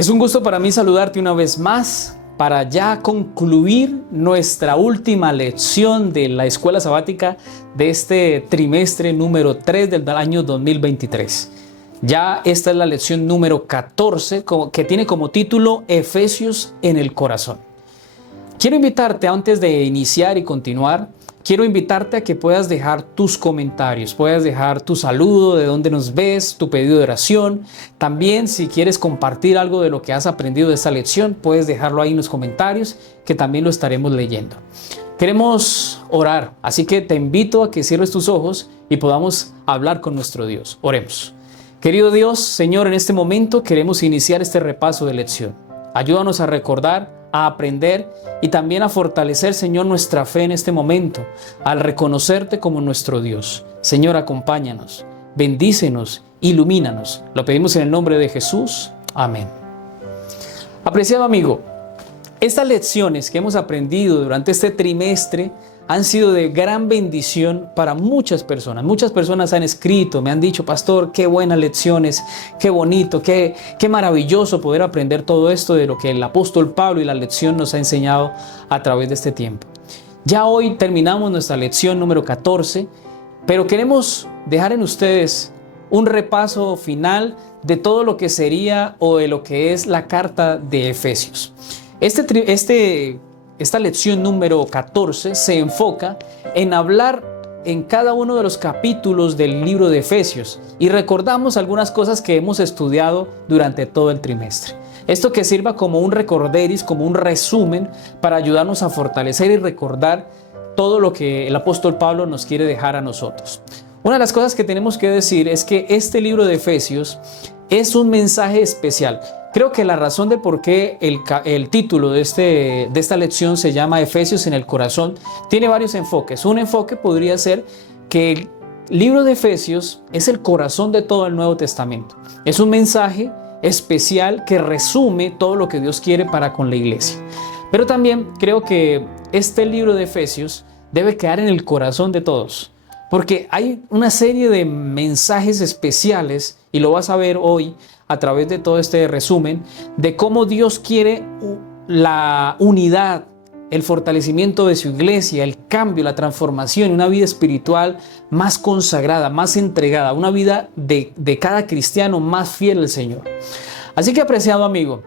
Es un gusto para mí saludarte una vez más para ya concluir nuestra última lección de la escuela sabática de este trimestre número 3 del año 2023. Ya esta es la lección número 14 que tiene como título Efesios en el corazón. Quiero invitarte, antes de iniciar y continuar, quiero invitarte a que puedas dejar tus comentarios, puedas dejar tu saludo, de dónde nos ves, tu pedido de oración. También, si quieres compartir algo de lo que has aprendido de esta lección, puedes dejarlo ahí en los comentarios, que también lo estaremos leyendo. Queremos orar, así que te invito a que cierres tus ojos y podamos hablar con nuestro Dios. Oremos. Querido Dios, Señor, en este momento queremos iniciar este repaso de lección. Ayúdanos a recordar, a aprender y también a fortalecer, Señor, nuestra fe en este momento, al reconocerte como nuestro Dios. Señor, acompáñanos, bendícenos, ilumínanos. Lo pedimos en el nombre de Jesús. Amén. Apreciado amigo, estas lecciones que hemos aprendido durante este trimestre han sido de gran bendición para muchas personas. Muchas personas han escrito, me han dicho: pastor, qué buenas lecciones, qué bonito, qué maravilloso poder aprender todo esto de lo que el apóstol Pablo y la lección nos ha enseñado a través de este tiempo. Ya hoy terminamos nuestra lección número 14, pero queremos dejar en ustedes un repaso final de todo lo que sería o de lo que es la carta de Efesios. Esta lección número 14 se enfoca en hablar en cada uno de los capítulos del libro de Efesios y recordamos algunas cosas que hemos estudiado durante todo el trimestre. Esto que sirva como un recorderis, como un resumen para ayudarnos a fortalecer y recordar todo lo que el apóstol Pablo nos quiere dejar a nosotros. Una de las cosas que tenemos que decir es que este libro de Efesios es un mensaje especial. Creo que la razón de por qué el título de esta lección se llama Efesios en el corazón tiene varios enfoques. Un enfoque podría ser que el libro de Efesios es el corazón de todo el Nuevo Testamento. Es un mensaje especial que resume todo lo que Dios quiere para con la iglesia. Pero también creo que este libro de Efesios debe quedar en el corazón de todos, porque hay una serie de mensajes especiales, y lo vas a ver hoy a través de todo este resumen, de cómo Dios quiere la unidad, el fortalecimiento de su iglesia, el cambio, la transformación, una vida espiritual más consagrada, más entregada, una vida de cada cristiano más fiel al Señor. Así que, apreciado amigo,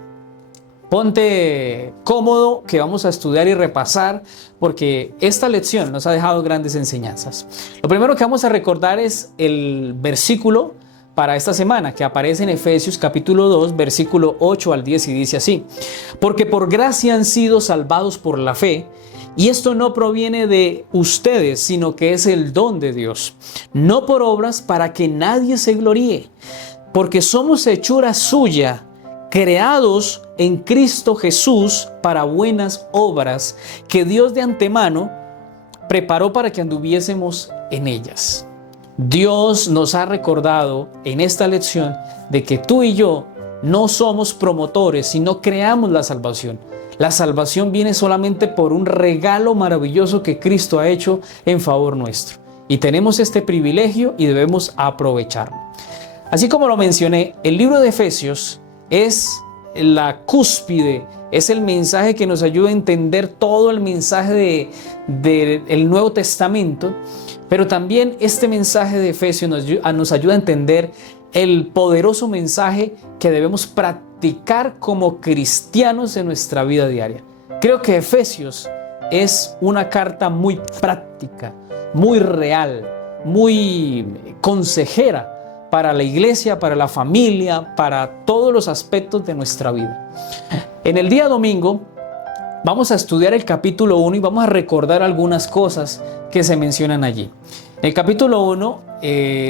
ponte cómodo, que vamos a estudiar y repasar, porque esta lección nos ha dejado grandes enseñanzas. Lo primero que vamos a recordar es el versículo para esta semana, que aparece en Efesios capítulo 2, versículo 8 al 10, y dice así: porque por gracia han sido salvados por la fe, y esto no proviene de ustedes, sino que es el don de Dios, no por obras, para que nadie se gloríe, porque somos hechura suya, creados en Cristo Jesús para buenas obras, que Dios de antemano preparó para que anduviésemos en ellas. Dios nos ha recordado en esta lección de que tú y yo no somos promotores, sino creamos la salvación. La salvación viene solamente por un regalo maravilloso que Cristo ha hecho en favor nuestro. Y tenemos este privilegio y debemos aprovecharlo. Así como lo mencioné, el libro de Efesios es la cúspide, es el mensaje que nos ayuda a entender todo el mensaje del Nuevo Testamento. Pero también este mensaje de Efesios nos ayuda a entender el poderoso mensaje que debemos practicar como cristianos en nuestra vida diaria. Creo que Efesios es una carta muy práctica, muy real, muy consejera para la iglesia, para la familia, para todos los aspectos de nuestra vida. En el día domingo vamos a estudiar el capítulo 1 y vamos a recordar algunas cosas que se mencionan allí. En el capítulo 1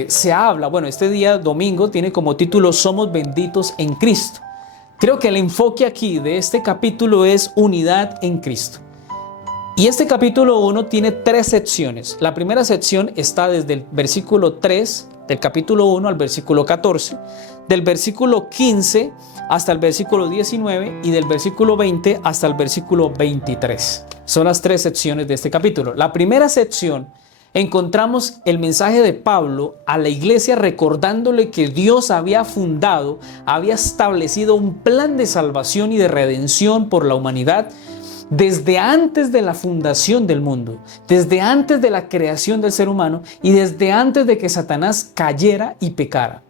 se habla, este día domingo tiene como título Somos benditos en Cristo. Creo que el enfoque aquí de este capítulo es unidad en Cristo. Y este capítulo 1 tiene 3 secciones. La primera sección está desde el versículo 3 del capítulo 1 al versículo 14, del versículo 15 hasta el versículo 19 y del versículo 20 hasta el versículo 23. Son las 3 secciones de este capítulo. La primera sección encontramos el mensaje de Pablo a la iglesia recordándole que Dios había fundado, había establecido un plan de salvación y de redención por la humanidad desde antes de la fundación del mundo, desde antes de la creación del ser humano y desde antes de que Satanás cayera y pecara.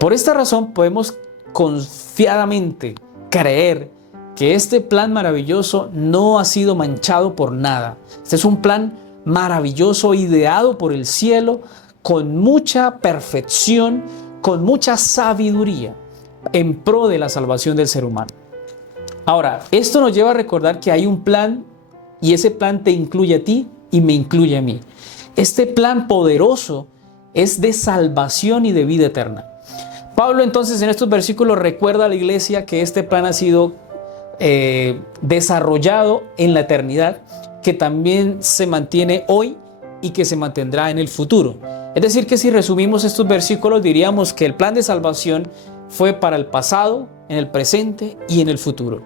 Por esta razón podemos confiadamente creer que este plan maravilloso no ha sido manchado por nada. Este es un plan maravilloso, ideado por el cielo, con mucha perfección, con mucha sabiduría, en pro de la salvación del ser humano. Ahora, esto nos lleva a recordar que hay un plan y ese plan te incluye a ti y me incluye a mí. Este plan poderoso es de salvación y de vida eterna. Pablo entonces en estos versículos recuerda a la iglesia que este plan ha sido desarrollado en la eternidad, que también se mantiene hoy y que se mantendrá en el futuro. Es decir, que si resumimos estos versículos diríamos que el plan de salvación fue para el pasado, en el presente y en el futuro.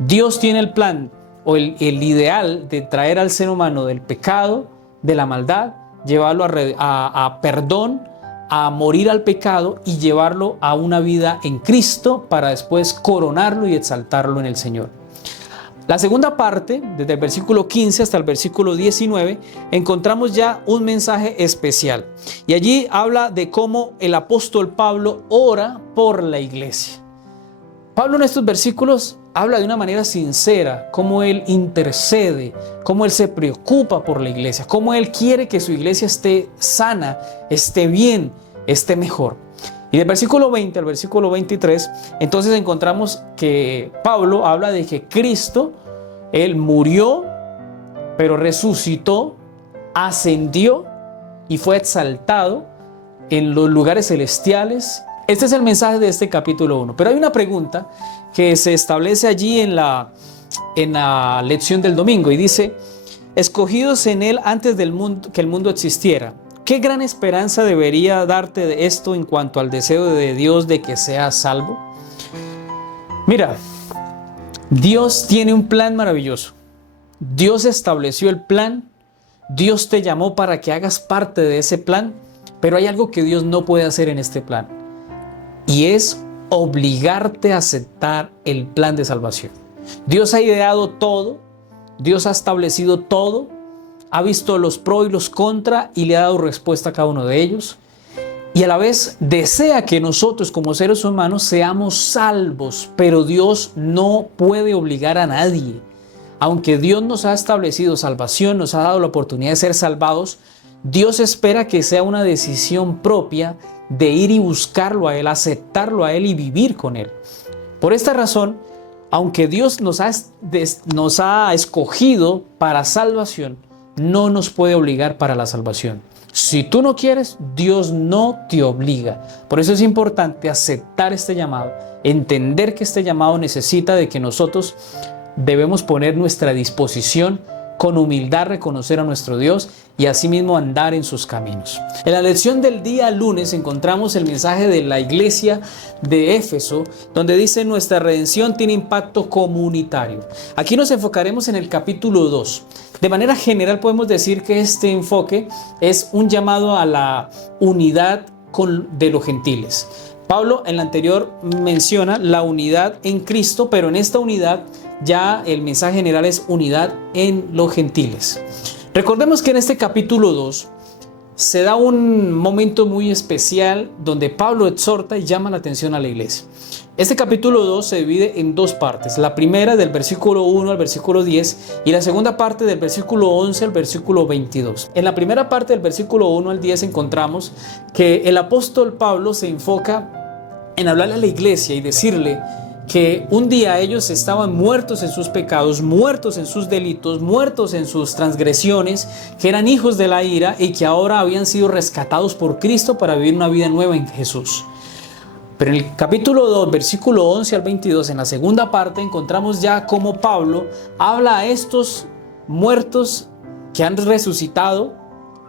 Dios tiene el plan o el ideal de traer al ser humano del pecado, de la maldad, llevarlo a perdón, a morir al pecado y llevarlo a una vida en Cristo para después coronarlo y exaltarlo en el Señor. La segunda parte, desde el versículo 15 hasta el versículo 19, encontramos ya un mensaje especial. Y allí habla de cómo el apóstol Pablo ora por la iglesia. Pablo en estos versículos habla de una manera sincera, cómo él intercede, cómo él se preocupa por la iglesia, cómo él quiere que su iglesia esté sana, esté bien, esté mejor. Y del versículo 20 al versículo 23, entonces encontramos que Pablo habla de que Cristo, Él murió, pero resucitó, ascendió y fue exaltado en los lugares celestiales. Este es el mensaje de este capítulo 1. Pero hay una pregunta que se establece allí en la lección del domingo y dice: escogidos en Él antes del mundo, que el mundo existiera. ¿Qué gran esperanza debería darte de esto en cuanto al deseo de Dios de que seas salvo? Mira, Dios tiene un plan maravilloso. Dios estableció el plan. Dios te llamó para que hagas parte de ese plan. Pero hay algo que Dios no puede hacer en este plan. Y es obligarte a aceptar el plan de salvación. Dios ha ideado todo. Dios ha establecido todo. Ha visto los pros y los contra y le ha dado respuesta a cada uno de ellos. Y a la vez desea que nosotros como seres humanos seamos salvos, pero Dios no puede obligar a nadie. Aunque Dios nos ha establecido salvación, nos ha dado la oportunidad de ser salvados, Dios espera que sea una decisión propia de ir y buscarlo a Él, aceptarlo a Él y vivir con Él. Por esta razón, aunque Dios nos ha escogido para salvación, no nos puede obligar para la salvación. Si tú no quieres, Dios no te obliga. Por eso es importante aceptar este llamado, entender que este llamado necesita de que nosotros debemos poner nuestra disposición con humildad, reconocer a nuestro Dios y asimismo andar en sus caminos. En la lección del día lunes encontramos el mensaje de la iglesia de Éfeso, donde dice: nuestra redención tiene impacto comunitario. Aquí nos enfocaremos en el capítulo 2. De manera general podemos decir que este enfoque es un llamado a la unidad de los gentiles. Pablo en la anterior menciona la unidad en Cristo, pero en esta unidad ya el mensaje general es unidad en los gentiles. Recordemos que en este capítulo 2 se da un momento muy especial donde Pablo exhorta y llama la atención a la iglesia. Este capítulo 2 se divide en dos partes. La primera del versículo 1 al versículo 10 y la segunda parte del versículo 11 al versículo 22. En la primera parte del versículo 1 al 10 encontramos que el apóstol Pablo se enfoca en hablarle a la iglesia y decirle que un día ellos estaban muertos en sus pecados, muertos en sus delitos, muertos en sus transgresiones, que eran hijos de la ira y que ahora habían sido rescatados por Cristo para vivir una vida nueva en Jesús. Pero en el capítulo 2, versículo 11 al 22, en la segunda parte, encontramos ya cómo Pablo habla a estos muertos que han resucitado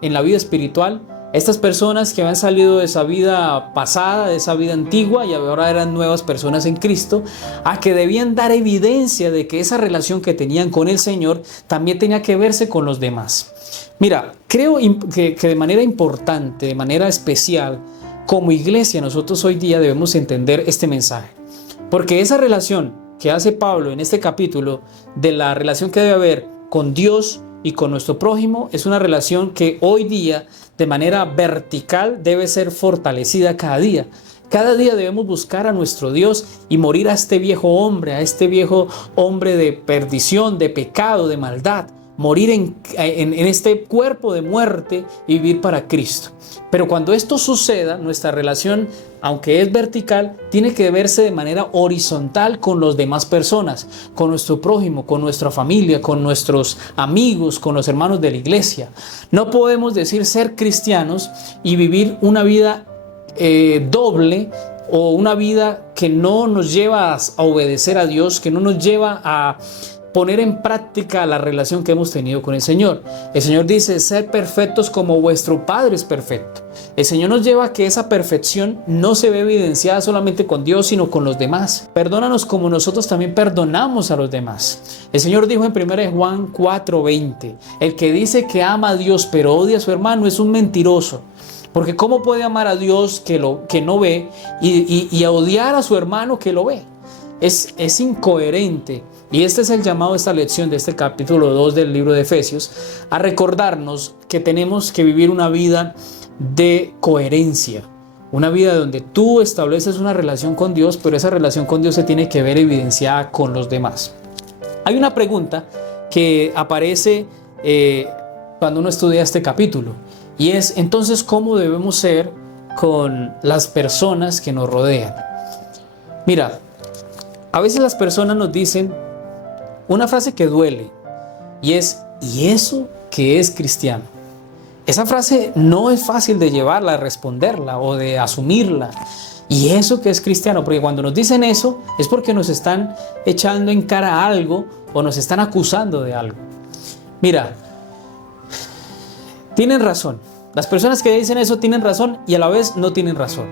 en la vida espiritual, estas personas que habían salido de esa vida pasada, de esa vida antigua y ahora eran nuevas personas en Cristo, a que debían dar evidencia de que esa relación que tenían con el Señor también tenía que verse con los demás. Mira, creo que de manera importante, de manera especial, como iglesia, nosotros hoy día debemos entender este mensaje. Porque esa relación que hace Pablo en este capítulo, de la relación que debe haber con Dios y con nuestro prójimo, es una relación que hoy día, de manera vertical, debe ser fortalecida cada día. Cada día debemos buscar a nuestro Dios y morir a este viejo hombre de perdición, de pecado, de maldad. Morir en este cuerpo de muerte y vivir para Cristo. Pero cuando esto suceda, nuestra relación, aunque es vertical, tiene que verse de manera horizontal con las demás personas, con nuestro prójimo, con nuestra familia, con nuestros amigos, con los hermanos de la iglesia. No podemos decir ser cristianos y vivir una vida doble, o una vida que no nos lleva a obedecer a Dios, que no nos lleva a poner en práctica la relación que hemos tenido con el Señor. El Señor dice: ser perfectos como vuestro Padre es perfecto. El Señor nos lleva a que esa perfección no se ve evidenciada solamente con Dios, sino con los demás. Perdónanos como nosotros también perdonamos a los demás. El Señor dijo en 1 Juan 4:20: el que dice que ama a Dios pero odia a su hermano es un mentiroso. Porque ¿cómo puede amar a Dios que no ve y a odiar a su hermano que lo ve? Es incoherente. Y este es el llamado de esta lección de este capítulo 2 del libro de Efesios, a recordarnos que tenemos que vivir una vida de coherencia. Una vida donde tú estableces una relación con Dios, pero esa relación con Dios se tiene que ver evidenciada con los demás. Hay una pregunta que aparece cuando uno estudia este capítulo. Y es, entonces, ¿cómo debemos ser con las personas que nos rodean? Mira, a veces las personas nos dicen una frase que duele, y es: ¿y eso qué es cristiano? Esa frase no es fácil de llevarla, de responderla o de asumirla. ¿Y eso qué es cristiano? Porque cuando nos dicen eso es porque nos están echando en cara algo o nos están acusando de algo. Mira, tienen razón. Las personas que dicen eso tienen razón y a la vez no tienen razón.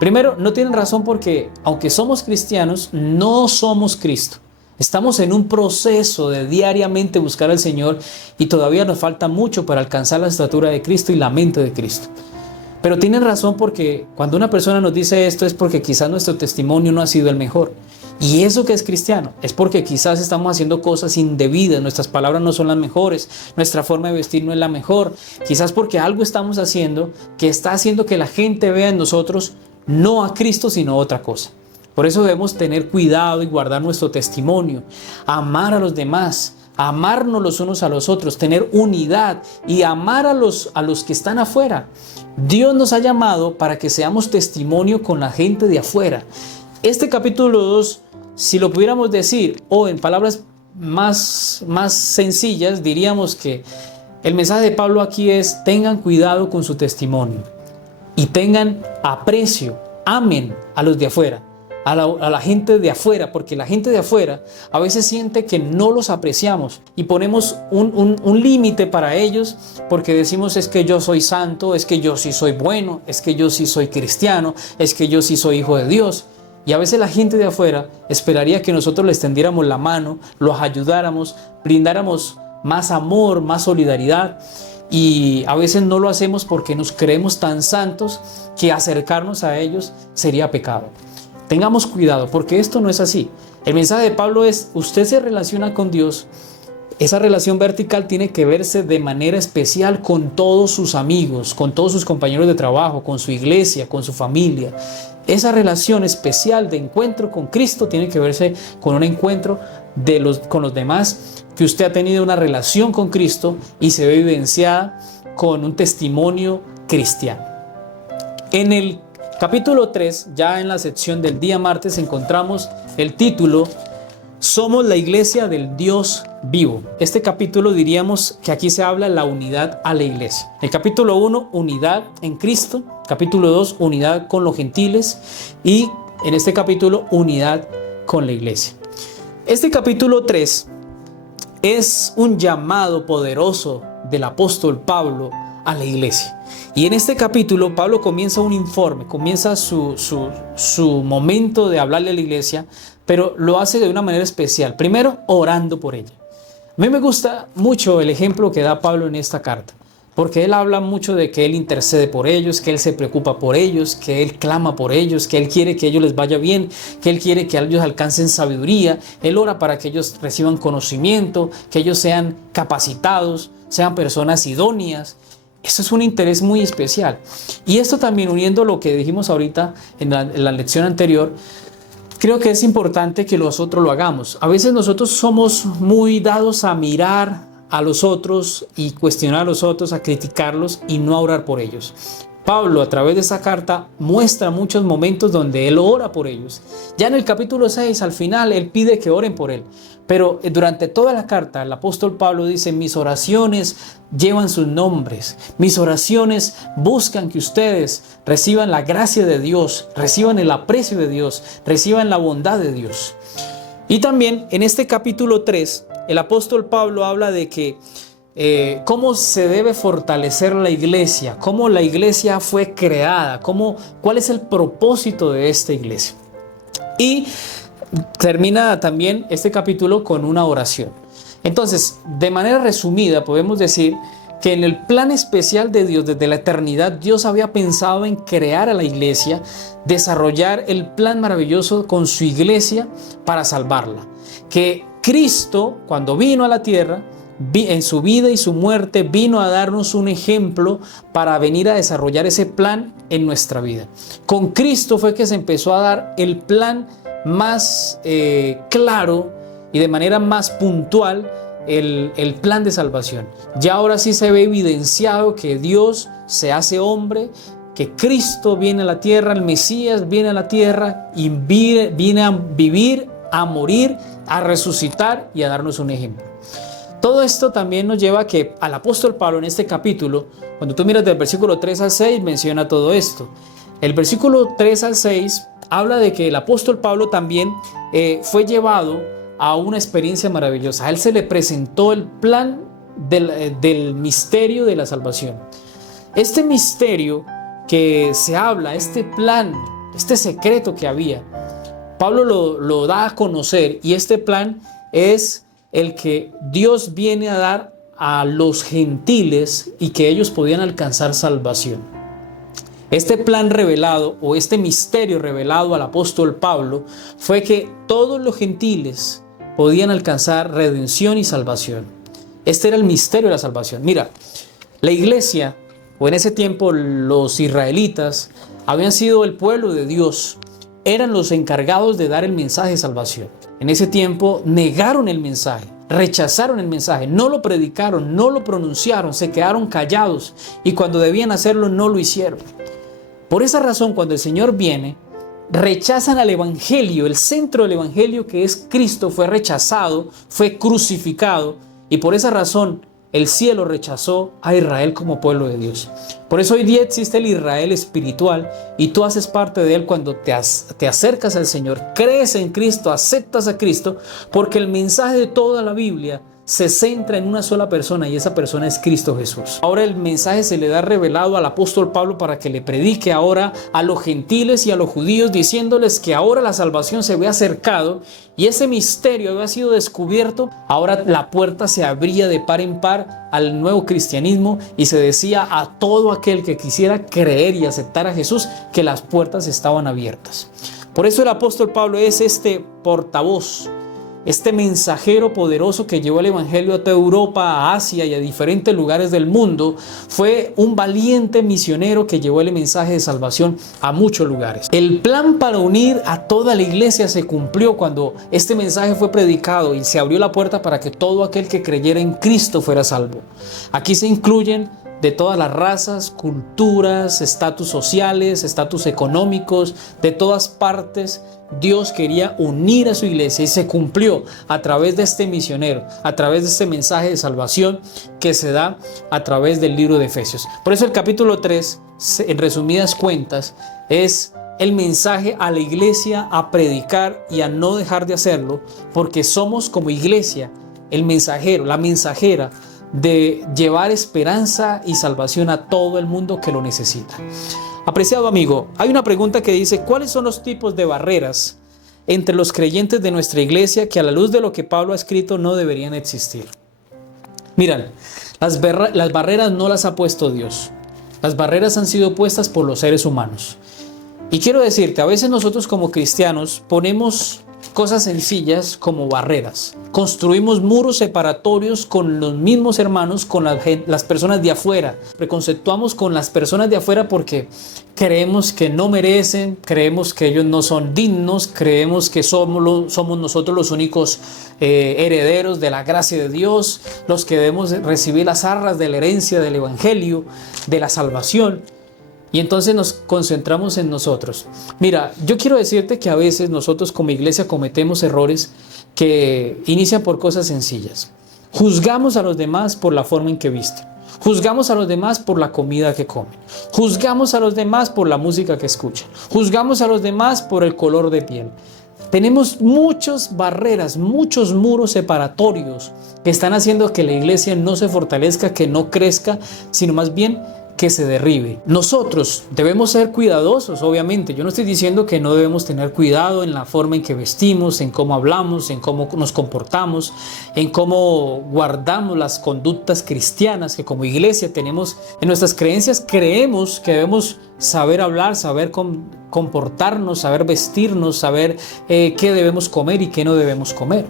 Primero, no tienen razón porque aunque somos cristianos, no somos Cristo. Estamos en un proceso de diariamente buscar al Señor y todavía nos falta mucho para alcanzar la estatura de Cristo y la mente de Cristo. Pero tienen razón porque cuando una persona nos dice esto es porque quizás nuestro testimonio no ha sido el mejor. ¿Y eso que es cristiano? Es porque quizás estamos haciendo cosas indebidas, nuestras palabras no son las mejores, nuestra forma de vestir no es la mejor. Quizás porque algo estamos haciendo que está haciendo que la gente vea en nosotros no a Cristo sino otra cosa. Por eso debemos tener cuidado y guardar nuestro testimonio, amar a los demás, amarnos los unos a los otros, tener unidad y amar a los que están afuera. Dios nos ha llamado para que seamos testimonio con la gente de afuera. Este capítulo 2, si lo pudiéramos decir, o en palabras más sencillas, diríamos que el mensaje de Pablo aquí es: tengan cuidado con su testimonio y tengan aprecio, amen a los de afuera. A la gente de afuera, porque la gente de afuera a veces siente que no los apreciamos y ponemos un límite para ellos porque decimos: es que yo soy santo, es que yo sí soy bueno, es que yo sí soy cristiano, es que yo sí soy hijo de Dios. Y a veces la gente de afuera esperaría que nosotros les tendiéramos la mano, los ayudáramos, brindáramos más amor, más solidaridad. Y a veces no lo hacemos porque nos creemos tan santos que acercarnos a ellos sería pecado. Tengamos cuidado porque esto no es así. El mensaje de Pablo es: usted se relaciona con Dios. Esa relación vertical tiene que verse de manera especial con todos sus amigos, con todos sus compañeros de trabajo, con su iglesia, con su familia. Esa relación especial de encuentro con Cristo tiene que verse con un encuentro con los demás, que usted ha tenido una relación con Cristo y se ve evidenciada con un testimonio cristiano. En el capítulo 3, ya en la sección del día martes, encontramos el título: Somos la iglesia del Dios vivo. Este capítulo diríamos que aquí se habla la unidad a la iglesia. El capítulo 1, unidad en Cristo. Capítulo 2, unidad con los gentiles. Y en este capítulo, unidad con la iglesia. Este capítulo 3 es un llamado poderoso del apóstol Pablo a la iglesia. Y en este capítulo Pablo comienza un informe, comienza su momento de hablarle a la iglesia, pero lo hace de una manera especial. Primero, orando por ella. A mí me gusta mucho el ejemplo que da Pablo en esta carta, porque él habla mucho de que él intercede por ellos, que él se preocupa por ellos, que él clama por ellos, que él quiere que a ellos les vaya bien, que él quiere que ellos alcancen sabiduría. Él ora para que ellos reciban conocimiento, que ellos sean capacitados, sean personas idóneas. Eso es un interés muy especial. Y esto también, uniendo lo que dijimos ahorita en la lección anterior, creo que es importante que nosotros lo hagamos. A veces nosotros somos muy dados a mirar a los otros y cuestionar a los otros, a criticarlos y no a orar por ellos. Pablo, a través de esa carta, muestra muchos momentos donde él ora por ellos. Ya en el capítulo 6, al final, él pide que oren por él. Pero durante toda la carta, el apóstol Pablo dice: mis oraciones llevan sus nombres. Mis oraciones buscan que ustedes reciban la gracia de Dios, reciban el aprecio de Dios, reciban la bondad de Dios. Y también en este capítulo 3, el apóstol Pablo habla de que cómo se debe fortalecer la iglesia, cómo la iglesia fue creada, cuál es el propósito de esta iglesia. Y termina también este capítulo con una oración. Entonces, de manera resumida, podemos decir que en el plan especial de Dios, desde la eternidad, Dios había pensado en crear a la iglesia, desarrollar el plan maravilloso con su iglesia para salvarla. Que Cristo, cuando vino a la tierra, en su vida y su muerte, vino a darnos un ejemplo para venir a desarrollar ese plan en nuestra vida. Con Cristo fue que se empezó a dar el plan más claro y de manera más puntual, el plan de salvación. Ya ahora sí se ve evidenciado que Dios se hace hombre, que Cristo viene a la tierra, el Mesías viene a la tierra y viene a vivir, a morir, a resucitar y a darnos un ejemplo. Todo esto también nos lleva a que al apóstol Pablo en este capítulo, cuando tú miras del versículo 3 al 6, menciona todo esto. El versículo 3 al 6 habla de que el apóstol Pablo también fue llevado a una experiencia maravillosa. A él se le presentó el plan del misterio de la salvación. Este misterio que se habla, este plan, este secreto que había, Pablo lo da a conocer, y este plan es el que Dios viene a dar a los gentiles y que ellos podían alcanzar salvación. Este plan revelado, o este misterio revelado al apóstol Pablo, fue que todos los gentiles podían alcanzar redención y salvación. Este era el misterio de la salvación. Mira, la iglesia, o en ese tiempo los israelitas, habían sido el pueblo de Dios, eran los encargados de dar el mensaje de salvación. En ese tiempo negaron el mensaje, rechazaron el mensaje, no lo predicaron, no lo pronunciaron, se quedaron callados, y cuando debían hacerlo no lo hicieron. Por esa razón, cuando el Señor viene, rechazan al evangelio. El centro del evangelio, que es Cristo, fue rechazado, fue crucificado, y por esa razón el cielo rechazó a Israel como pueblo de Dios. Por eso hoy día existe el Israel espiritual, y tú haces parte de él cuando te acercas al Señor, crees en Cristo, aceptas a Cristo, porque el mensaje de toda la Biblia se centra en una sola persona, y esa persona es Cristo Jesús. Ahora el mensaje se le da revelado al apóstol Pablo para que le predique ahora a los gentiles y a los judíos, diciéndoles que ahora la salvación se ve acercado, y ese misterio había sido descubierto. Ahora la puerta se abría de par en par al nuevo cristianismo, y se decía a todo aquel que quisiera creer y aceptar a Jesús que las puertas estaban abiertas. Por eso el apóstol Pablo es este portavoz, este mensajero poderoso que llevó el evangelio a toda Europa, a Asia y a diferentes lugares del mundo. Fue un valiente misionero que llevó el mensaje de salvación a muchos lugares. El plan para unir a toda la iglesia se cumplió cuando este mensaje fue predicado y se abrió la puerta para que todo aquel que creyera en Cristo fuera salvo. Aquí se incluyen de todas las razas, culturas, estatus sociales, estatus económicos, de todas partes. Dios quería unir a su iglesia, y se cumplió a través de este misionero, a través de este mensaje de salvación que se da a través del libro de Efesios. Por eso el capítulo 3, en resumidas cuentas, es el mensaje a la iglesia a predicar y a no dejar de hacerlo, porque somos como iglesia el mensajero, la mensajera de llevar esperanza y salvación a todo el mundo que lo necesita. Apreciado amigo, hay una pregunta que dice: ¿cuáles son los tipos de barreras entre los creyentes de nuestra iglesia que, a la luz de lo que Pablo ha escrito, no deberían existir? Miran, las barreras no las ha puesto Dios. Las barreras han sido puestas por los seres humanos. Y quiero decirte, a veces nosotros como cristianos ponemos cosas sencillas como barreras. Construimos muros separatorios con los mismos hermanos, con las personas de afuera. Preconceptuamos con las personas de afuera porque creemos que no merecen, creemos que ellos no son dignos, creemos que somos nosotros los únicos herederos de la gracia de Dios, los que debemos recibir las arras de la herencia del Evangelio, de la salvación. Y entonces nos concentramos en nosotros. Mira, yo quiero decirte que a veces nosotros como iglesia cometemos errores que inician por cosas sencillas. Juzgamos a los demás por la forma en que visten. Juzgamos a los demás por la comida que comen. Juzgamos a los demás por la música que escuchan. Juzgamos a los demás por el color de piel. Tenemos muchas barreras, muchos muros separatorios que están haciendo que la iglesia no se fortalezca, que no crezca, sino más bien que se derribe. Nosotros debemos ser cuidadosos, obviamente. Yo no estoy diciendo que no debemos tener cuidado en la forma en que vestimos, en cómo hablamos, en cómo nos comportamos, en cómo guardamos las conductas cristianas que como iglesia tenemos en nuestras creencias. Creemos que debemos saber hablar, saber comportarnos, saber vestirnos, saber qué debemos comer y qué no debemos comer.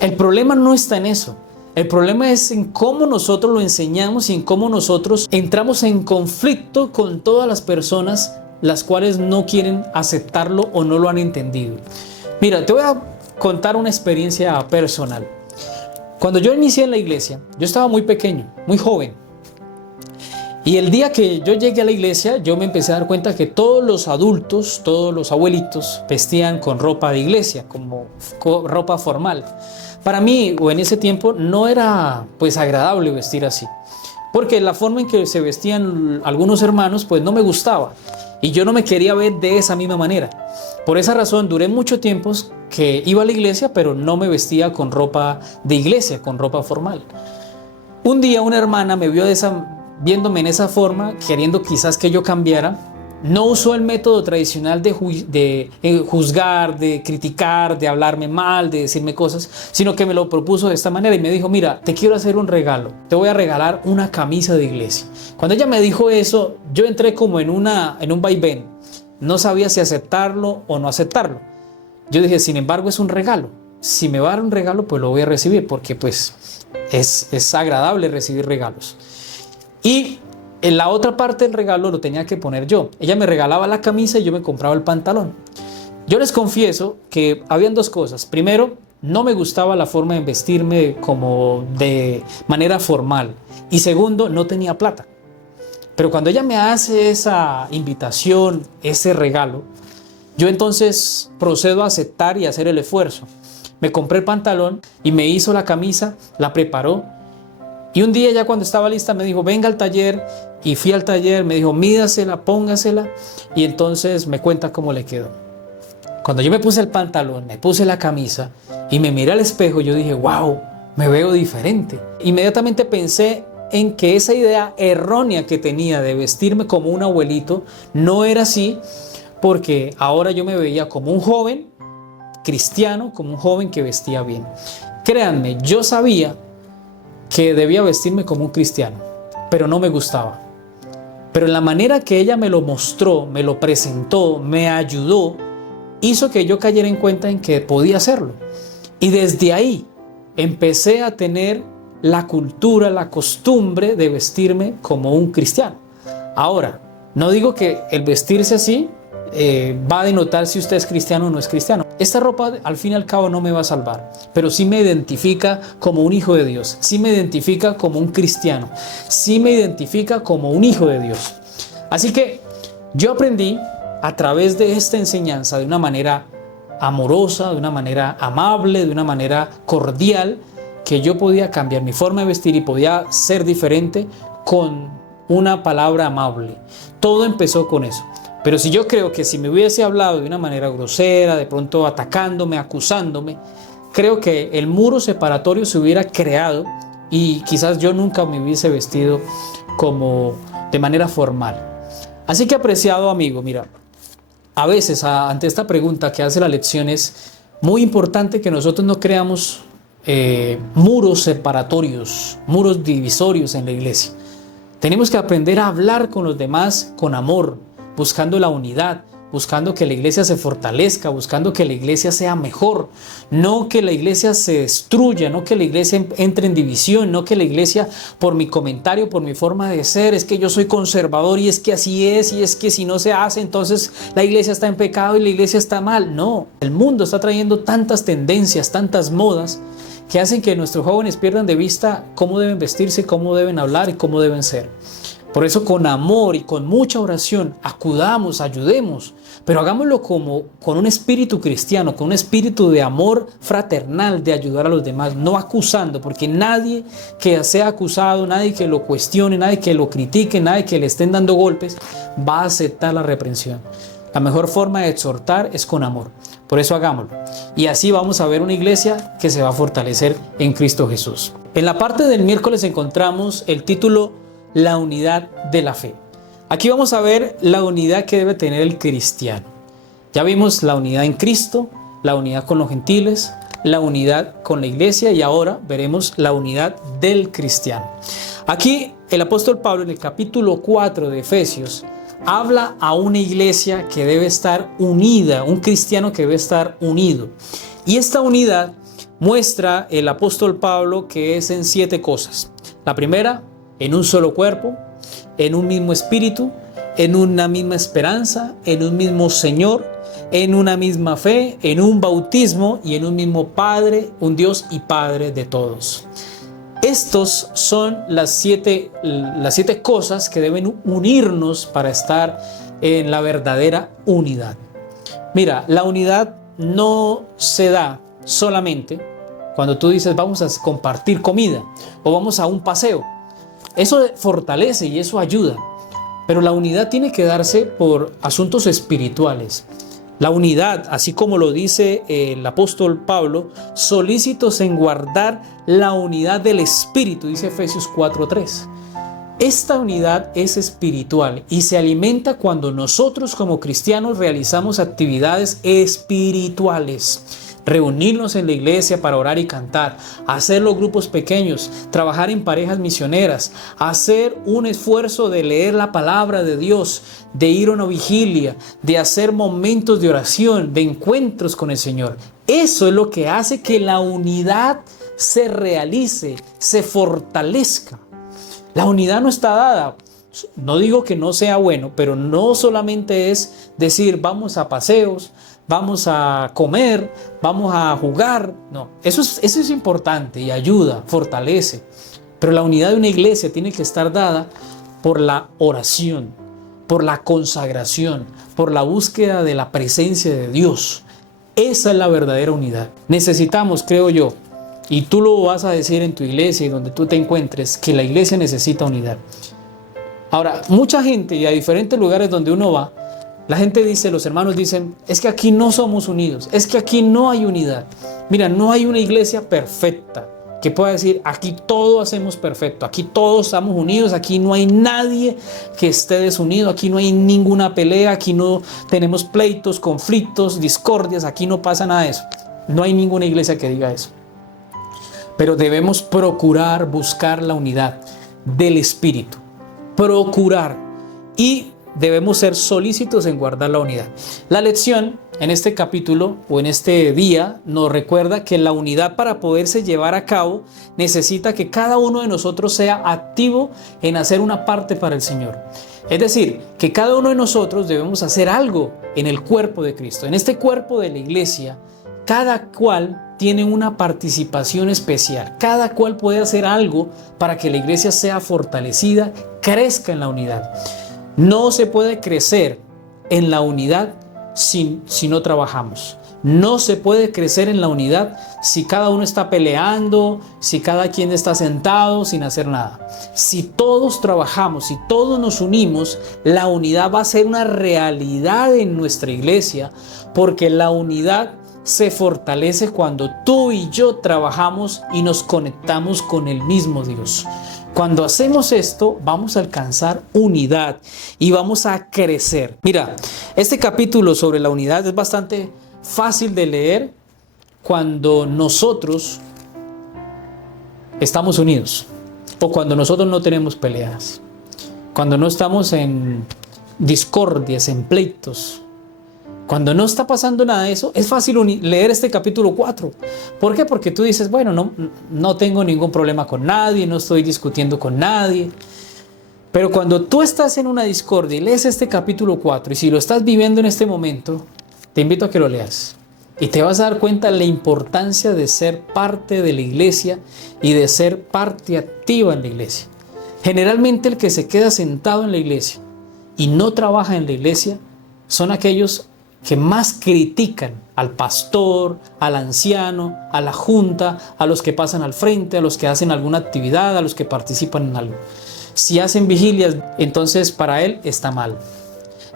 El problema no está en eso. El problema es en cómo nosotros lo enseñamos y en cómo nosotros entramos en conflicto con todas las personas las cuales no quieren aceptarlo o no lo han entendido. Mira, te voy a contar una experiencia personal. Cuando yo inicié en la iglesia, yo estaba muy pequeño, muy joven. Y el día que yo llegué a la iglesia, yo me empecé a dar cuenta que todos los adultos, todos los abuelitos vestían con ropa de iglesia, como ropa formal. Para mí, o en ese tiempo, no era pues agradable vestir así, porque la forma en que se vestían algunos hermanos pues no me gustaba y yo no me quería ver de esa misma manera. Por esa razón duré mucho tiempo que iba a la iglesia, pero no me vestía con ropa de iglesia, con ropa formal. Un día una hermana me vio viéndome en esa forma, queriendo quizás que yo cambiara. No usó el método tradicional de juzgar, de criticar, de hablarme mal, de decirme cosas, sino que me lo propuso de esta manera y me dijo: mira, te quiero hacer un regalo, te voy a regalar una camisa de iglesia. Cuando ella me dijo eso, yo entré como en un vaivén. No sabía si aceptarlo o no aceptarlo. Yo dije, sin embargo, es un regalo. Si me va a dar un regalo, pues lo voy a recibir, porque pues es agradable recibir regalos. Y en la otra parte del regalo lo tenía que poner yo. Ella me regalaba la camisa y yo me compraba el pantalón. Yo les confieso que habían dos cosas. Primero, no me gustaba la forma de vestirme como de manera formal. Y segundo, no tenía plata. Pero cuando ella me hace esa invitación, ese regalo, yo entonces procedo a aceptar y a hacer el esfuerzo. Me compré el pantalón y me hizo la camisa, la preparó. Y un día ya cuando estaba lista me dijo: venga al taller, y fui al taller, me dijo: mídasela, póngasela, y entonces me cuenta cómo le quedó. Cuando yo me puse el pantalón, me puse la camisa y me miré al espejo, yo dije: wow, me veo diferente. Inmediatamente pensé en que esa idea errónea que tenía de vestirme como un abuelito no era así, porque ahora yo me veía como un joven cristiano, como un joven que vestía bien. Créanme, yo sabía que debía vestirme como un cristiano, pero no me gustaba. Pero en la manera que ella me lo mostró, me lo presentó, me ayudó, hizo que yo cayera en cuenta en que podía hacerlo. Y desde ahí empecé a tener la cultura, la costumbre de vestirme como un cristiano. Ahora, no digo que el vestirse así va a denotar si usted es cristiano o no es cristiano. Esta ropa al fin y al cabo no me va a salvar, pero sí me identifica como un hijo de Dios, sí me identifica como un cristiano, sí me identifica como un hijo de Dios. Así que yo aprendí a través de esta enseñanza de una manera amorosa, de una manera amable, de una manera cordial, que yo podía cambiar mi forma de vestir y podía ser diferente con una palabra amable. Todo empezó con eso. Pero si yo creo que si me hubiese hablado de una manera grosera, de pronto atacándome, acusándome, creo que el muro separatorio se hubiera creado y quizás yo nunca me hubiese vestido como de manera formal. Así que, apreciado amigo, mira, a veces ante esta pregunta que hace la lección es muy importante que nosotros no creamos muros separatorios, muros divisorios en la iglesia. Tenemos que aprender a hablar con los demás con amor, buscando la unidad, buscando que la iglesia se fortalezca, buscando que la iglesia sea mejor, no que la iglesia se destruya, no que la iglesia entre en división, no que la iglesia por mi comentario, por mi forma de ser, es que yo soy conservador y es que así es, y es que si no se hace entonces la iglesia está en pecado y la iglesia está mal. No, el mundo está trayendo tantas tendencias, tantas modas que hacen que nuestros jóvenes pierdan de vista cómo deben vestirse, cómo deben hablar y cómo deben ser. Por eso con amor y con mucha oración acudamos, ayudemos, pero hagámoslo con un espíritu cristiano, con un espíritu de amor fraternal, de ayudar a los demás, no acusando, porque nadie que sea acusado, nadie que lo cuestione, nadie que lo critique, nadie que le estén dando golpes, va a aceptar la reprensión. La mejor forma de exhortar es con amor. Por eso hagámoslo. Y así vamos a ver una iglesia que se va a fortalecer en Cristo Jesús. En la parte del miércoles encontramos el título La unidad de la fe. Aquí vamos a ver la unidad que debe tener el cristiano. Ya vimos la unidad en Cristo, la unidad con los gentiles, la unidad con la iglesia y ahora veremos la unidad del cristiano. Aquí el apóstol Pablo en el capítulo 4 de Efesios habla a una iglesia que debe estar unida, un cristiano que debe estar unido. Y esta unidad muestra el apóstol Pablo que es en 7 cosas. La primera, en un solo cuerpo, en un mismo espíritu, en una misma esperanza, en un mismo Señor, en una misma fe, en un bautismo y en un mismo Padre, un Dios y Padre de todos. Estos son las siete cosas que deben unirnos para estar en la verdadera unidad. Mira, la unidad no se da solamente cuando tú dices vamos a compartir comida o vamos a un paseo. Eso fortalece y eso ayuda, pero la unidad tiene que darse por asuntos espirituales. La unidad, así como lo dice el apóstol Pablo, solícitos en guardar la unidad del Espíritu, dice Efesios 4:3. Esta unidad es espiritual y se alimenta cuando nosotros como cristianos realizamos actividades espirituales. Reunirnos en la iglesia para orar y cantar, hacer los grupos pequeños, trabajar en parejas misioneras, hacer un esfuerzo de leer la palabra de Dios, de ir a una vigilia, de hacer momentos de oración, de encuentros con el Señor. Eso es lo que hace que la unidad se realice, se fortalezca. La unidad no está dada. No digo que no sea bueno, pero no solamente es decir vamos a paseos, vamos a comer, vamos a jugar. No, eso es importante y ayuda, fortalece. Pero la unidad de una iglesia tiene que estar dada por la oración, por la consagración, por la búsqueda de la presencia de Dios. Esa es la verdadera unidad. Necesitamos, creo yo, y tú lo vas a decir en tu iglesia y donde tú te encuentres, que la iglesia necesita unidad. Ahora, mucha gente y a diferentes lugares donde uno va, la gente dice, los hermanos dicen, es que aquí no somos unidos, es que aquí no hay unidad. Mira, no hay una iglesia perfecta que pueda decir, aquí todo hacemos perfecto, aquí todos estamos unidos, aquí no hay nadie que esté desunido, aquí no hay ninguna pelea, aquí no tenemos pleitos, conflictos, discordias, aquí no pasa nada de eso. No hay ninguna iglesia que diga eso. Pero debemos procurar buscar la unidad del Espíritu. Procurar y debemos ser solícitos en guardar la unidad. La lección en este capítulo o en este día nos recuerda que la unidad para poderse llevar a cabo necesita que cada uno de nosotros sea activo en hacer una parte para el Señor. Es decir, que cada uno de nosotros debemos hacer algo en el cuerpo de Cristo. En este cuerpo de la iglesia, cada cual tiene una participación especial. Cada cual puede hacer algo para que la iglesia sea fortalecida, crezca en la unidad. No se puede crecer en la unidad si no trabajamos. No se puede crecer en la unidad si cada uno está peleando, si cada quien está sentado sin hacer nada. Si todos trabajamos, si todos nos unimos, la unidad va a ser una realidad en nuestra iglesia, porque la unidad se fortalece cuando tú y yo trabajamos y nos conectamos con el mismo Dios. Cuando hacemos esto, vamos a alcanzar unidad y vamos a crecer. Mira, este capítulo sobre la unidad es bastante fácil de leer cuando nosotros estamos unidos, o cuando nosotros no tenemos peleas, cuando no estamos en discordias, en pleitos, cuando no está pasando nada de eso, es fácil leer este capítulo 4. ¿Por qué? Porque tú dices, bueno, no tengo ningún problema con nadie, no estoy discutiendo con nadie. Pero cuando tú estás en una discordia y lees este capítulo 4, y si lo estás viviendo en este momento, te invito a que lo leas. Y te vas a dar cuenta de la importancia de ser parte de la iglesia y de ser parte activa en la iglesia. Generalmente el que se queda sentado en la iglesia y no trabaja en la iglesia son aquellos que más critican al pastor, al anciano, a la junta, a los que pasan al frente, a los que hacen alguna actividad, a los que participan en algo. Si hacen vigilias, entonces para él está mal.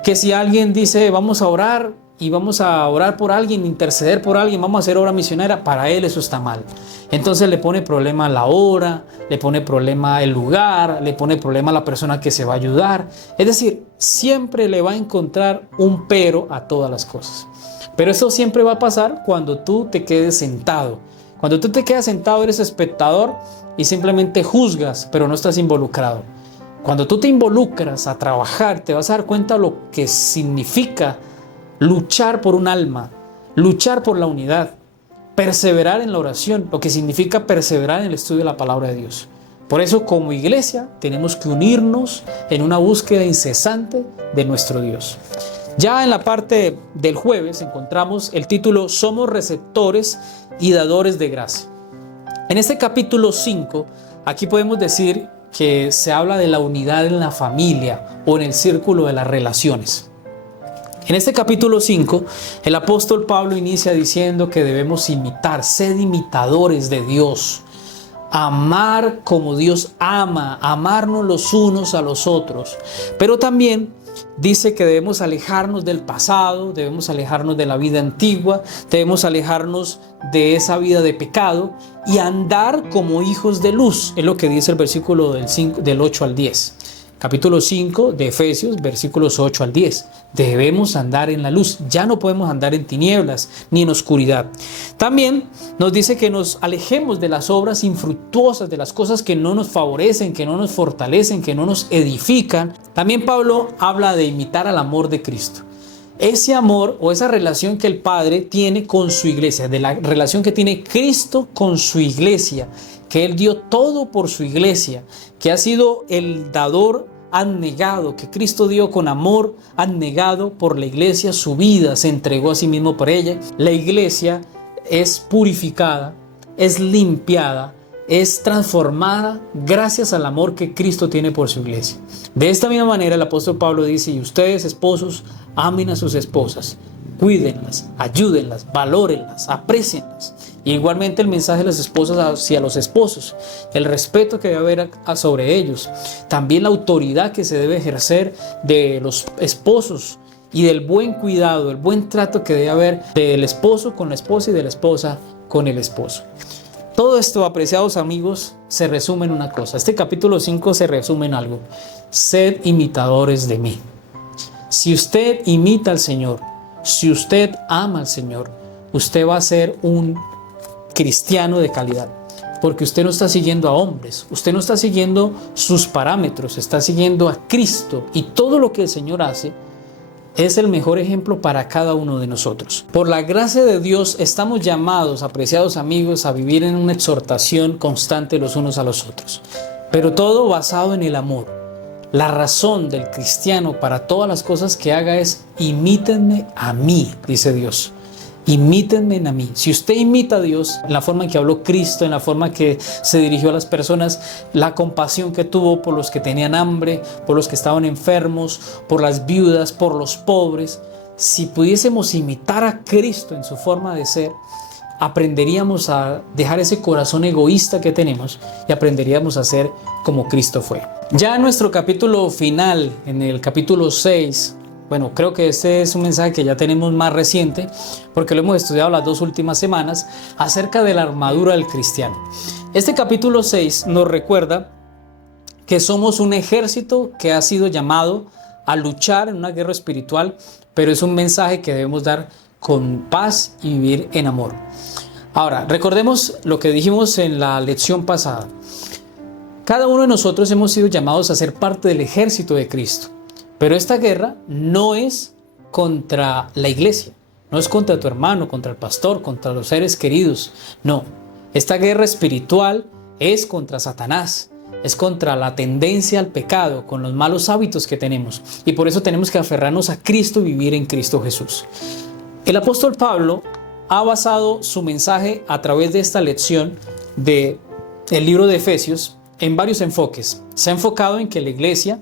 Que si alguien dice vamos a orar y vamos a orar por alguien, interceder por alguien, vamos a hacer obra misionera, para él eso está mal. Entonces le pone problema la hora, le pone problema el lugar, le pone problema a la persona que se va a ayudar. Es decir, siempre le va a encontrar un pero a todas las cosas. Pero eso siempre va a pasar cuando tú te quedes sentado. Cuando tú te quedas sentado eres espectador y simplemente juzgas, pero no estás involucrado. Cuando tú te involucras a trabajar, te vas a dar cuenta de lo que significa luchar por un alma, luchar por la unidad, perseverar en la oración, lo que significa perseverar en el estudio de la palabra de Dios. Por eso, como iglesia, tenemos que unirnos en una búsqueda incesante de nuestro Dios. Ya en la parte del jueves encontramos el título Somos receptores y dadores de gracia. En este capítulo 5, aquí podemos decir que se habla de la unidad en la familia o en el círculo de las relaciones. En este capítulo 5, el apóstol Pablo inicia diciendo que debemos imitar, ser imitadores de Dios, amar como Dios ama, amarnos los unos a los otros. Pero también dice que debemos alejarnos del pasado, debemos alejarnos de la vida antigua, debemos alejarnos de esa vida de pecado y andar como hijos de luz. Es lo que dice el versículo del 8 al 10. Capítulo 5 de Efesios, versículos 8 al 10. Debemos andar en la luz, ya no podemos andar en tinieblas ni en oscuridad. También nos dice que nos alejemos de las obras infructuosas, de las cosas que no nos favorecen, que no nos fortalecen, que no nos edifican. También Pablo habla de imitar al amor de Cristo. Ese amor o esa relación que el Padre tiene con su iglesia, de la relación que tiene Cristo con su iglesia, que Él dio todo por su iglesia, que ha sido el dador abnegado, que Cristo dio con amor abnegado por la iglesia, su vida se entregó a sí mismo por ella. La iglesia es purificada, es limpiada, es transformada gracias al amor que Cristo tiene por su iglesia. De esta misma manera el apóstol Pablo dice, y ustedes esposos, amen a sus esposas, cuídenlas, ayúdenlas, valórenlas, aprécienlas. Y igualmente el mensaje de las esposas hacia los esposos, el respeto que debe haber sobre ellos, también la autoridad que se debe ejercer de los esposos y del buen cuidado, el buen trato que debe haber del esposo con la esposa y de la esposa con el esposo. Todo esto, apreciados amigos, se resume en una cosa. Este capítulo 5 se resume en algo. Sed imitadores de mí. Si usted imita al Señor, si usted ama al Señor, usted va a ser un cristiano de calidad, porque usted no está siguiendo a hombres, usted no está siguiendo sus parámetros, está siguiendo a Cristo, y todo lo que el Señor hace es el mejor ejemplo para cada uno de nosotros. Por la gracia de Dios estamos llamados, apreciados amigos, a vivir en una exhortación constante los unos a los otros, pero todo basado en el amor. La razón del cristiano para todas las cosas que haga es imítenme a mí, dice Dios. Imítenme a mí. Si usted imita a Dios en la forma en que habló Cristo, en la forma que se dirigió a las personas, la compasión que tuvo por los que tenían hambre, por los que estaban enfermos, por las viudas, por los pobres, si pudiésemos imitar a Cristo en su forma de ser, aprenderíamos a dejar ese corazón egoísta que tenemos y aprenderíamos a ser como Cristo fue. Ya en nuestro capítulo final, en el capítulo 6, bueno, creo que este es un mensaje que ya tenemos más reciente porque lo hemos estudiado las 2 últimas semanas acerca de la armadura del cristiano. Este capítulo 6 nos recuerda que somos un ejército que ha sido llamado a luchar en una guerra espiritual, pero es un mensaje que debemos dar con paz y vivir en amor. Ahora, recordemos lo que dijimos en la lección pasada. Cada uno de nosotros hemos sido llamados a ser parte del ejército de Cristo. Pero esta guerra no es contra la iglesia, no es contra tu hermano, contra el pastor, contra los seres queridos. No, esta guerra espiritual es contra Satanás, es contra la tendencia al pecado, con los malos hábitos que tenemos. Y por eso tenemos que aferrarnos a Cristo y vivir en Cristo Jesús. El apóstol Pablo ha basado su mensaje a través de esta lección del libro de Efesios en varios enfoques. Se ha enfocado en que la iglesia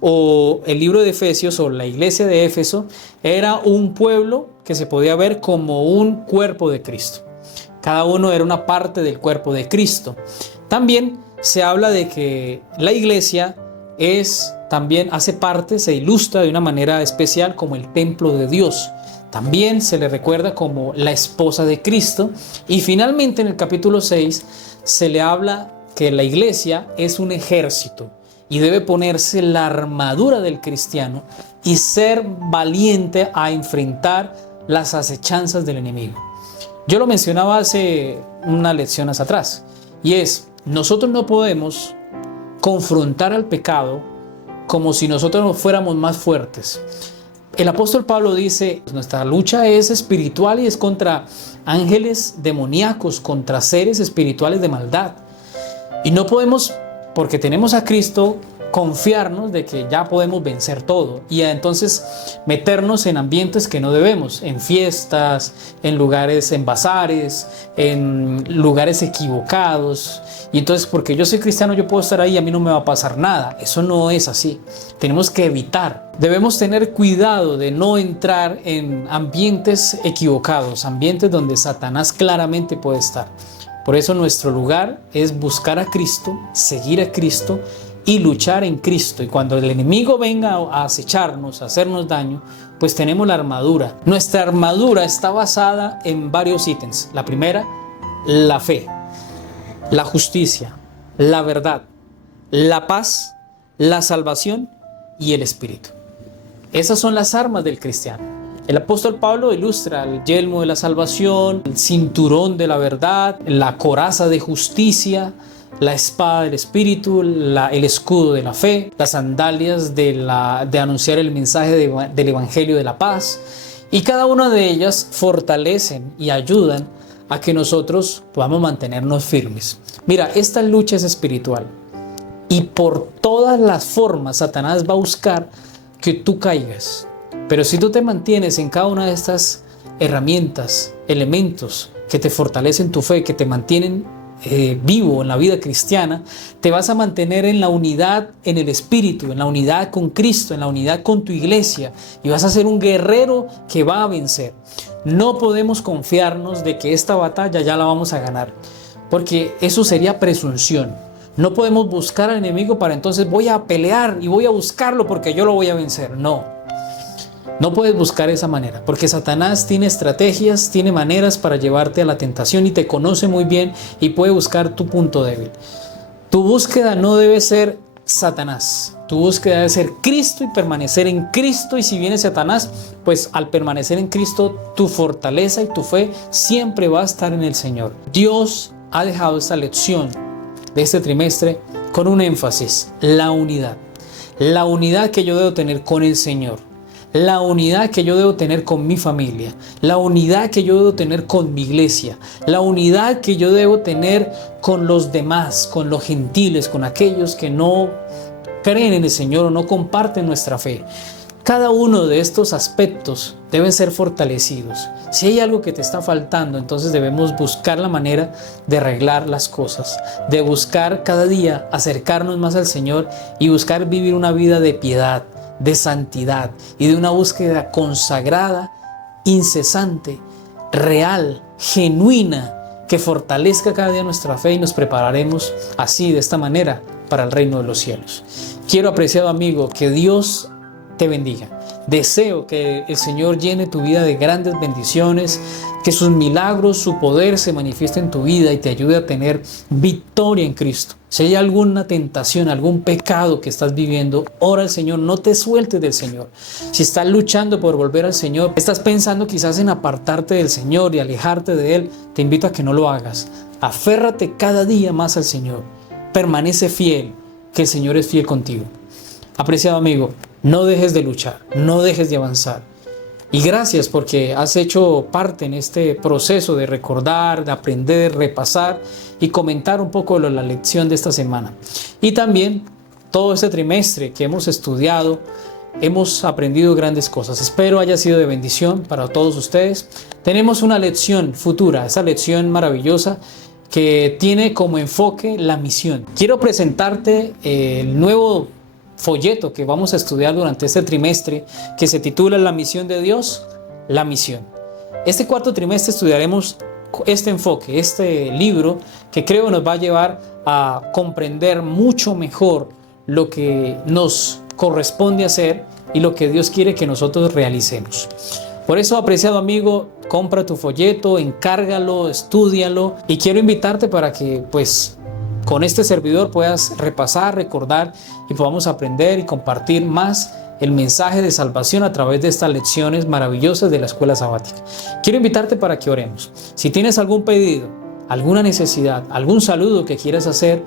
o el libro de Efesios o la iglesia de Éfeso era un pueblo que se podía ver como un cuerpo de Cristo. Cada uno era una parte del cuerpo de Cristo. También se habla de que la iglesia también hace parte, se ilustra de una manera especial como el templo de Dios. También se le recuerda como la esposa de Cristo. Y finalmente en el capítulo 6 se le habla que la iglesia es un ejército y debe ponerse la armadura del cristiano y ser valiente a enfrentar las acechanzas del enemigo. Yo lo mencionaba hace unas lecciones atrás, y nosotros no podemos confrontar al pecado como si nosotros fuéramos más fuertes. El apóstol Pablo dice, nuestra lucha es espiritual y es contra ángeles demoníacos, contra seres espirituales de maldad. Y no podemos, porque tenemos a Cristo, confiarnos de que ya podemos vencer todo y entonces meternos en ambientes que no debemos, en fiestas, en lugares, en bazares, en lugares equivocados. Y entonces, porque yo soy cristiano, yo puedo estar ahí y a mí no me va a pasar nada. Eso no es así. Tenemos que evitar. Debemos tener cuidado de no entrar en ambientes equivocados, ambientes donde Satanás claramente puede estar. Por eso nuestro lugar es buscar a Cristo, seguir a Cristo y luchar en Cristo. Y cuando el enemigo venga a acecharnos, a hacernos daño, pues tenemos la armadura. Nuestra armadura está basada en varios ítems. La primera, la fe, la justicia, la verdad, la paz, la salvación y el Espíritu. Esas son las armas del cristiano. El apóstol Pablo ilustra el yelmo de la salvación, el cinturón de la verdad, la coraza de justicia, la espada del Espíritu, el escudo de la fe, las sandalias de anunciar el mensaje del Evangelio de la paz. Y cada una de ellas fortalecen y ayudan a que nosotros podamos mantenernos firmes. Mira, esta lucha es espiritual y por todas las formas Satanás va a buscar que tú caigas. Pero si tú te mantienes en cada una de estas herramientas, elementos que te fortalecen tu fe, que te mantienen vivo en la vida cristiana, te vas a mantener en la unidad en el Espíritu, en la unidad con Cristo, en la unidad con tu iglesia, y vas a ser un guerrero que va a vencer. No podemos confiarnos de que esta batalla ya la vamos a ganar, porque eso sería presunción. No podemos buscar al enemigo para entonces voy a pelear y voy a buscarlo porque yo lo voy a vencer. No puedes buscar esa manera, porque Satanás tiene estrategias, tiene maneras para llevarte a la tentación y te conoce muy bien y puede buscar tu punto débil. Tu búsqueda no debe ser Satanás, tu búsqueda debe ser Cristo y permanecer en Cristo. Y si viene Satanás, pues al permanecer en Cristo, tu fortaleza y tu fe siempre va a estar en el Señor. Dios ha dejado esta lección de este trimestre con un énfasis: la unidad que yo debo tener con el Señor. La unidad que yo debo tener con mi familia, la unidad que yo debo tener con mi iglesia, la unidad que yo debo tener con los demás, con los gentiles, con aquellos que no creen en el Señor o no comparten nuestra fe. Cada uno de estos aspectos deben ser fortalecidos. Si hay algo que te está faltando, entonces debemos buscar la manera de arreglar las cosas, de buscar cada día acercarnos más al Señor y buscar vivir una vida de piedad, de santidad y de una búsqueda consagrada, incesante, real, genuina, que fortalezca cada día nuestra fe, y nos prepararemos así, de esta manera, para el reino de los cielos. Quiero, apreciado amigo, que Dios te bendiga, Deseo que el Señor llene tu vida de grandes bendiciones, que sus milagros, su poder se manifieste en tu vida y te ayude a tener victoria en Cristo. Si hay alguna tentación, algún pecado que estás viviendo, ora al Señor, no te sueltes del Señor. Si estás luchando por volver al Señor, estás pensando quizás en apartarte del Señor y alejarte de Él, te invito a que no lo hagas. Aférrate cada día más al Señor. Permanece fiel, que el Señor es fiel contigo. Apreciado amigo, no dejes de luchar, no dejes de avanzar. Y gracias porque has hecho parte en este proceso de recordar, de aprender, repasar y comentar un poco la lección de esta semana. Y también todo este trimestre que hemos estudiado, hemos aprendido grandes cosas. Espero haya sido de bendición para todos ustedes. Tenemos una lección futura, esa lección maravillosa que tiene como enfoque la misión. Quiero presentarte el nuevo folleto que vamos a estudiar durante este trimestre, que se titula La misión de Dios, la misión. Este cuarto trimestre estudiaremos este enfoque, este libro que creo nos va a llevar a comprender mucho mejor lo que nos corresponde hacer y lo que Dios quiere que nosotros realicemos. Por eso, apreciado amigo, compra tu folleto, encárgalo, estúdialo y quiero invitarte para que con este servidor puedas repasar, recordar y podamos aprender y compartir más el mensaje de salvación a través de estas lecciones maravillosas de la escuela sabática. Quiero invitarte para que oremos. Si tienes algún pedido, alguna necesidad, algún saludo que quieras hacer,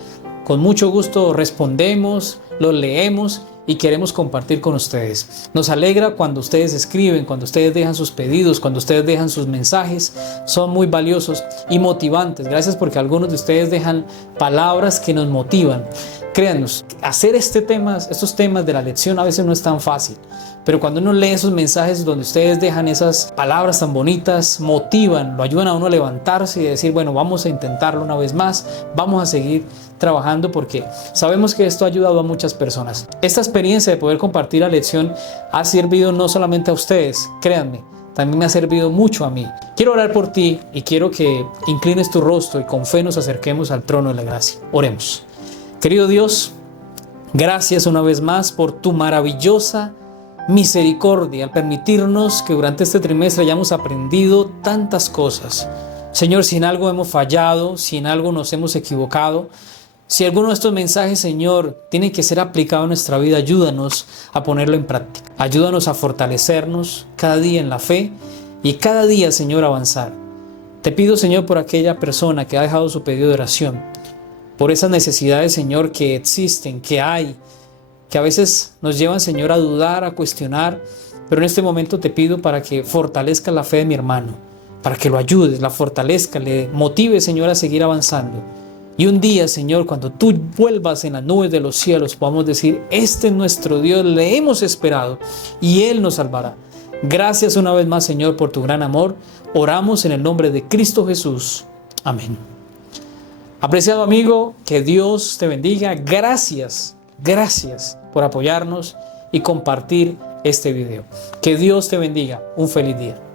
con mucho gusto respondemos, lo leemos y queremos compartir con ustedes. Nos alegra cuando ustedes escriben, cuando ustedes dejan sus pedidos, cuando ustedes dejan sus mensajes. Son muy valiosos y motivantes. Gracias porque algunos de ustedes dejan palabras que nos motivan. Créanos, hacer estos temas de la lección a veces no es tan fácil. Pero cuando uno lee esos mensajes donde ustedes dejan esas palabras tan bonitas, motivan, lo ayudan a uno a levantarse y decir, bueno, vamos a intentarlo una vez más, vamos a seguir trabajando porque sabemos que esto ha ayudado a muchas personas. Esta experiencia de poder compartir la lección ha servido no solamente a ustedes, créanme, también me ha servido mucho a mí. Quiero orar por ti y quiero que inclines tu rostro y con fe nos acerquemos al trono de la gracia. Oremos. Querido Dios, gracias una vez más por tu maravillosa misericordia al permitirnos que durante este trimestre hayamos aprendido tantas cosas. Señor, si en algo hemos fallado, si en algo nos hemos equivocado, si alguno de estos mensajes, Señor, tiene que ser aplicado en nuestra vida, ayúdanos a ponerlo en práctica. Ayúdanos a fortalecernos cada día en la fe y cada día, Señor, avanzar. Te pido, Señor, por aquella persona que ha dejado su pedido de oración, por esas necesidades, Señor, que existen, que hay, que a veces nos llevan, Señor, a dudar, a cuestionar, pero en este momento te pido para que fortalezca la fe de mi hermano, para que lo ayudes, la fortalezca, le motive, Señor, a seguir avanzando. Y un día, Señor, cuando tú vuelvas en las nubes de los cielos, podamos decir, este es nuestro Dios, le hemos esperado y Él nos salvará. Gracias una vez más, Señor, por tu gran amor. Oramos en el nombre de Cristo Jesús. Amén. Apreciado amigo, que Dios te bendiga. Gracias por apoyarnos y compartir este video. Que Dios te bendiga. Un feliz día.